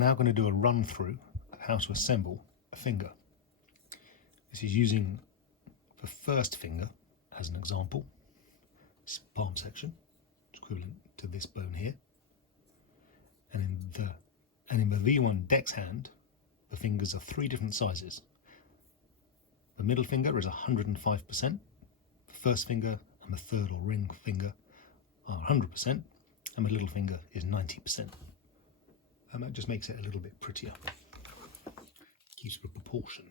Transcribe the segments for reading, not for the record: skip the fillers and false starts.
now going to do a run through of how to assemble a finger. This is using the first finger as an example. This palm section, equivalent to this bone here. And in the V1 DexHand, the fingers are 3 different sizes. The middle finger is 105%, the first finger and the third or ring finger are 100%, and the little finger is 90%. And that just makes it a little bit prettier. Keeps the proportion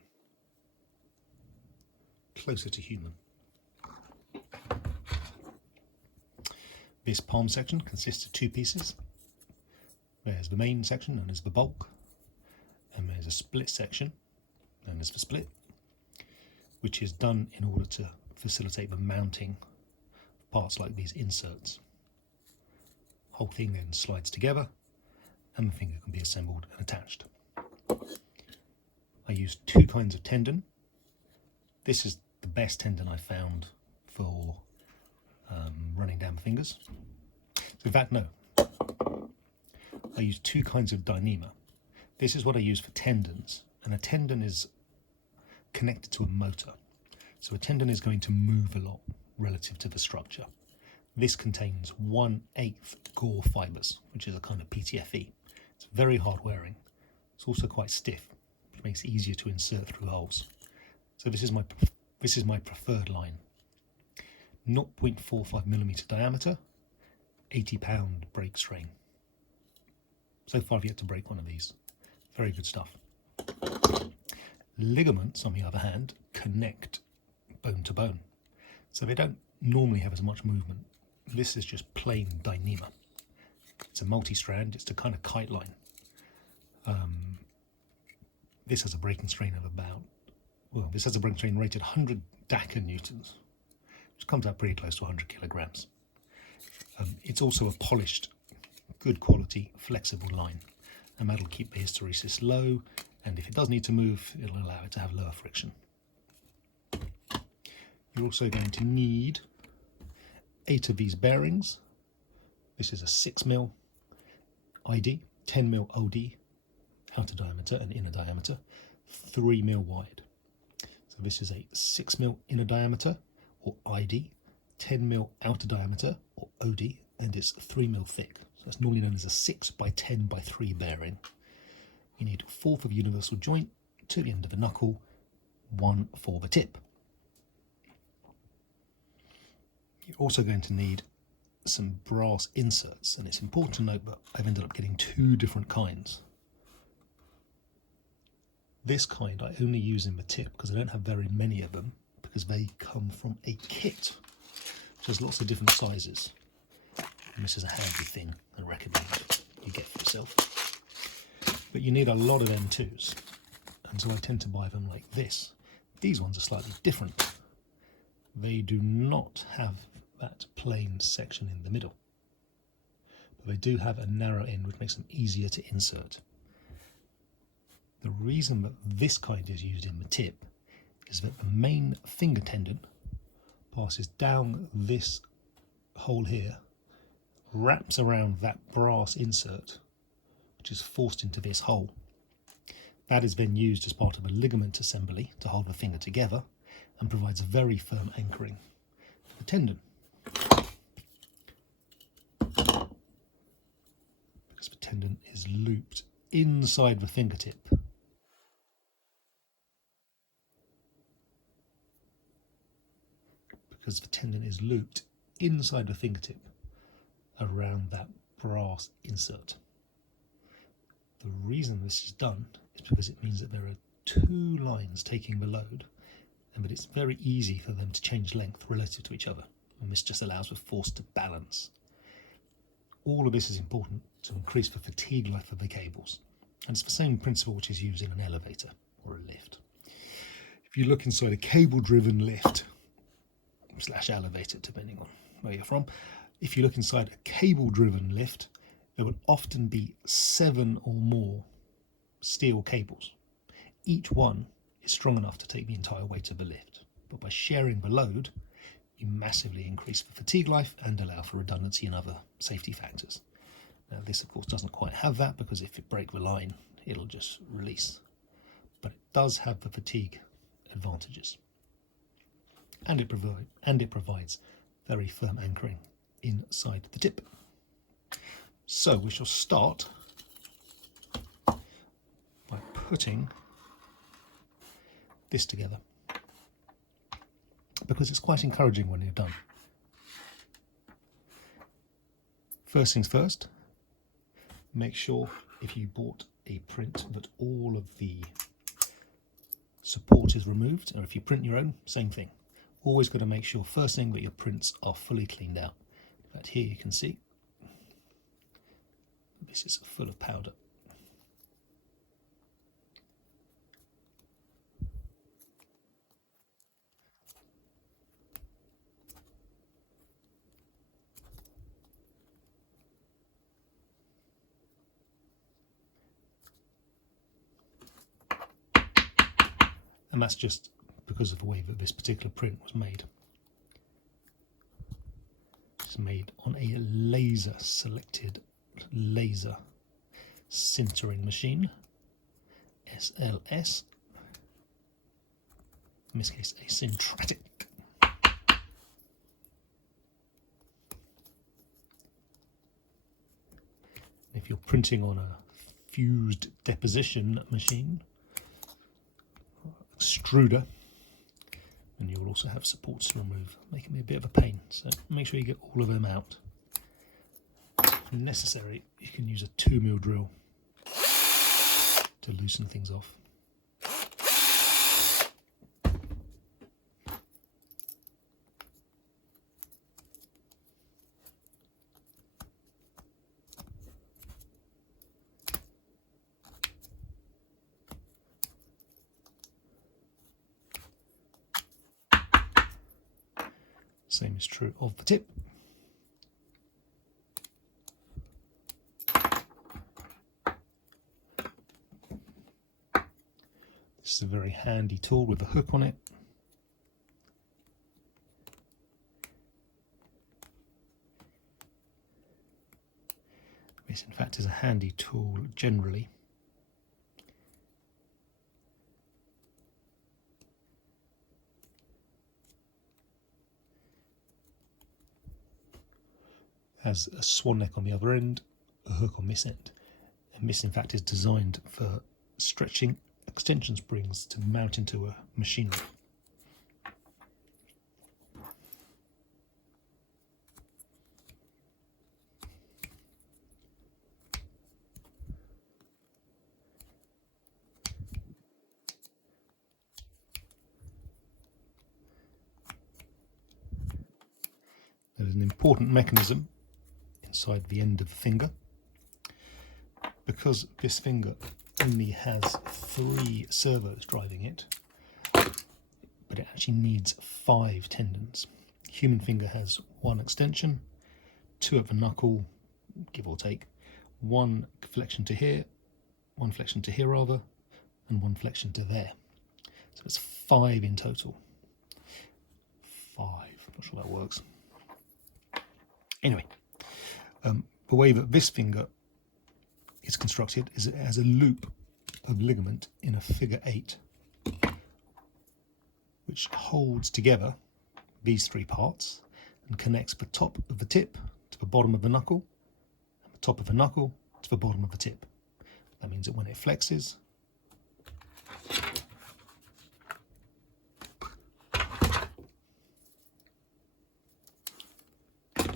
closer to human. This palm section consists of 2 pieces. There's the main section known as the bulk, and there's a split section known as the split, which is done in order to facilitate the mounting of parts like these inserts. The whole thing then slides together and the finger can be assembled and attached. I use 2 kinds of tendon. This is the best tendon I found for running down fingers. So in fact, no. I use 2 kinds of dyneema. This is what I use for tendons, and a tendon is connected to a motor. So a tendon is going to move a lot relative to the structure. This contains 1/8 gore fibres, which is a kind of PTFE. It's very hard wearing. It's also quite stiff, which makes it easier to insert through holes. So this is my preferred line. 0.45mm diameter, 80-pound break strain. So far I've yet to break one of these. Very good stuff. Ligaments, on the other hand, connect bone to bone. So they don't normally have as much movement. This is just plain dyneema. It's a multi-strand, it's a kind of kite line. This has a breaking strain of this has a breaking strain rated 100 Daka newtons, which comes out pretty close to 100 kilograms. It's also a polished, good quality, flexible line, and that'll keep the hysteresis low, and if it does need to move, it'll allow it to have lower friction. You're also going to need 8 of these bearings. This is a 6mm ID, 10mm OD, outer diameter and inner diameter, 3mm wide. So this is a 6mm inner diameter, or ID, 10mm outer diameter, or OD, and it's 3mm thick. So that's normally known as a 6x10x3 bearing. You need 4 for the universal joint to the end of the knuckle, 1 for the tip. You're also going to need some brass inserts, and it's important to note that I've ended up getting 2 different kinds. This kind I only use in the tip because I don't have very many of them, because they come from a kit which has lots of different sizes. And this is a handy thing I recommend you get for yourself. But you need a lot of M2s, and so I tend to buy them like this. These ones are slightly different. They do not have that plain section in the middle, but they do have a narrow end which makes them easier to insert. The reason that this kind is used in the tip is that the main finger tendon passes down this hole here, wraps around that brass insert, which is forced into this hole. That is then used as part of a ligament assembly to hold the finger together and provides a very firm anchoring for the tendon. Because the tendon is looped inside the fingertip. Because the tendon is looped inside the fingertip around that brass insert. The reason this is done is because it means that there are 2 lines taking the load, and that it's very easy for them to change length relative to each other, and this just allows the force to balance. All of this is important to increase the fatigue life of the cables, and it's the same principle which is used in an elevator or a lift. If you look inside a cable-driven lift / elevator, depending on where you're from, if you look inside a cable-driven lift, there will often be 7 or more steel cables. Each one is strong enough to take the entire weight of the lift, but by sharing the load, you massively increase the fatigue life and allow for redundancy and other safety factors. Now this of course doesn't quite have that, because if you break the line it'll just release, but it does have the fatigue advantages, and it provides very firm anchoring inside the tip. So we shall start by putting this together, because it's quite encouraging when you're done. First things first, make sure if you bought a print that all of the support is removed, or if you print your own, same thing. Always got to make sure first thing that your prints are fully cleaned out. In fact, here you can see this is full of powder. And that's just because of the way that this particular print was made. It's made on a laser selected laser sintering machine, SLS, in this case a Sintratic. If you're printing on a fused deposition machine, extruder, and you will also have supports to remove, making me a bit of a pain, so make sure you get all of them out. If necessary, you can use a 2mm drill to loosen things off. Same is true of the tip. This is a very handy tool with a hook on it. This in fact is a handy tool generally. Has a swan neck on the other end, a hook on this end, and this in fact is designed for stretching extension springs to mount into a machinery. There's an important mechanism inside the end of the finger, because this finger only has 3 servos driving it, but it actually needs 5 tendons. Human finger has 1 extension, 2 at the knuckle, give or take, 1 flexion to here, 1 flexion to here rather, and 1 flexion to there. So it's 5 in total. 5, not sure that works. Anyway, the way that this finger is constructed is it has a loop of ligament in a figure 8, which holds together these 3 parts and connects the top of the tip to the bottom of the knuckle, and the top of the knuckle to the bottom of the tip. That means that when it flexes,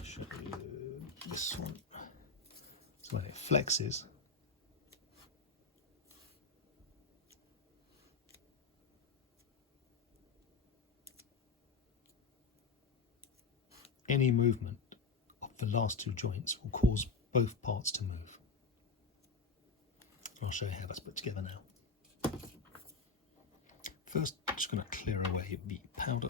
show you this one. So when it flexes, any movement of the last 2 joints will cause both parts to move. I'll show you how that's put together now. First, I'm just going to clear away the powder.